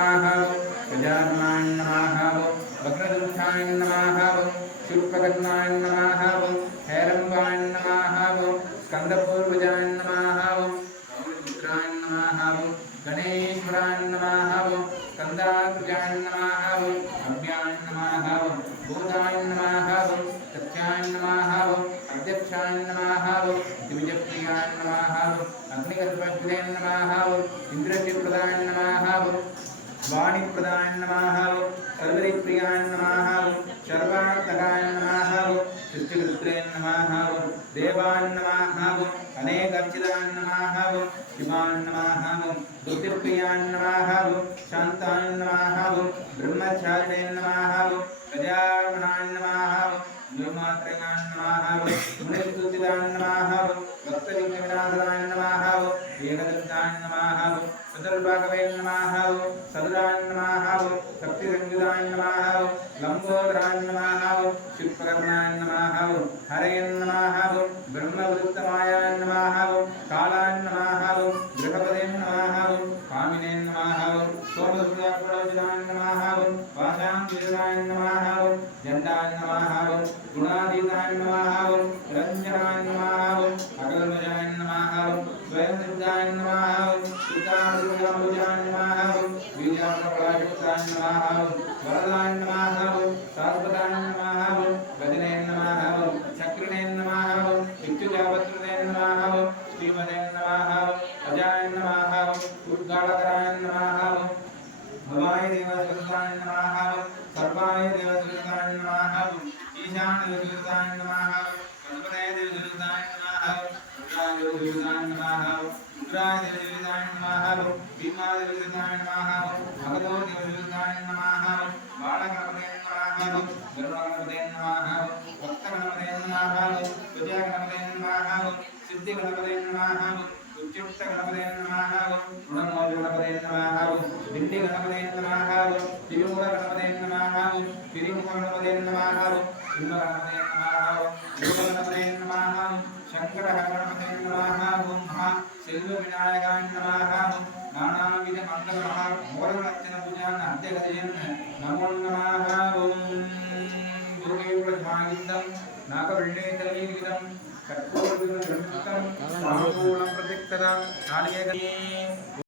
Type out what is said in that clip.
नमः गजाननाय नमः वक्रतुण्डाय नमः शूर्पकर्णाय नमः हैरम्बाय नमः स्कन्दपूर्वजाय नमः गौरीपुत्राय नमः गणेश्वराय नमः स्कन्दाग्रजाय नमः अभ्याय नमः भूताय नमः सत्याय नमः अध्यक्षाय नमः द्विजप्रियाय नमः अग्निगर्भग्ने नमः इंद्रजिप्रदाय नमः वाणीप्रदाय नमः सर्वरिप्रियाय नमः सर्वार्थकाय नमः सृष्टिकृत्रे नमः देवाय नमः अनेकर्चिताय नमः शिवाय नमः बुद्धिप्रियाय नमः शान्ताय नमः ब्रह्मचारिणे नमः गजाननाय नमः निर्मात्रयाय नमः मुनिस्तुतिदाय नमः भक्तलिङ्गविनाशाय नमः एकदन्ताय नमः सदर्भागवे नमः सदराय नमः शक्तिसंयुताय नमः लंबोदराय नमः शिल्पकर्णाय नमः हरे नमः ब्रह्मवृत्तमाय नमः कालाय नमः गृहपदे नमः कामिने नमः सोमसुजाय नमः पाशाङ्कुशाय नमः जण्डाय नमः गुणातीताय नमः रञ्जनाय नमः अकल्मजाय नमः स्वयंसिद्धाय नमः सुताभुजाय नमः बीजाप्रकाशयुक्ताय नमः वरदाय नमः शाश्वताय नमः भजने नमः चक्रिणे नमः इत्युजावत्रे नमः श्रीमते नमः अजाय नमः उद्गालकराय नमः भवाय देवसुताय नमः सर्वाय देवसुताय नमः ईशान देवसुताय नमः पद्मने देवसुताय नमः रुद्राय देवसुताय नमः रुद्राय देवसुताय नमः भीमाय देवसुताय नमः भगवतो देवसुताय नमः बालगणपते नमः गरुडगणपते नमः भक्तगणपते नमः विजयगणपते नमः सिद्धिगणपते नमः उच्चुष्टगणपते नमः गुणमोजगणपते नमः दिण्डिगणपते नमः तिरुमूलगणपते नमः तिरुमुखगणपते नमः सिंहगणपते नमः योगगणपते नमः शङ्करगणपते नमः ब्रह्मा सेल्वविनायकाय नमः नानाविधमङ्गलमः मोदकर्चनपूजान् अद्यगजयन् नमो नमः गुरुदेवप्रतिमानिन्दं नागवल्लेतलीलिखितं कर्पूरविग्रहं प्रतिष्ठितं प्रत्यक्तदां नाणयगणे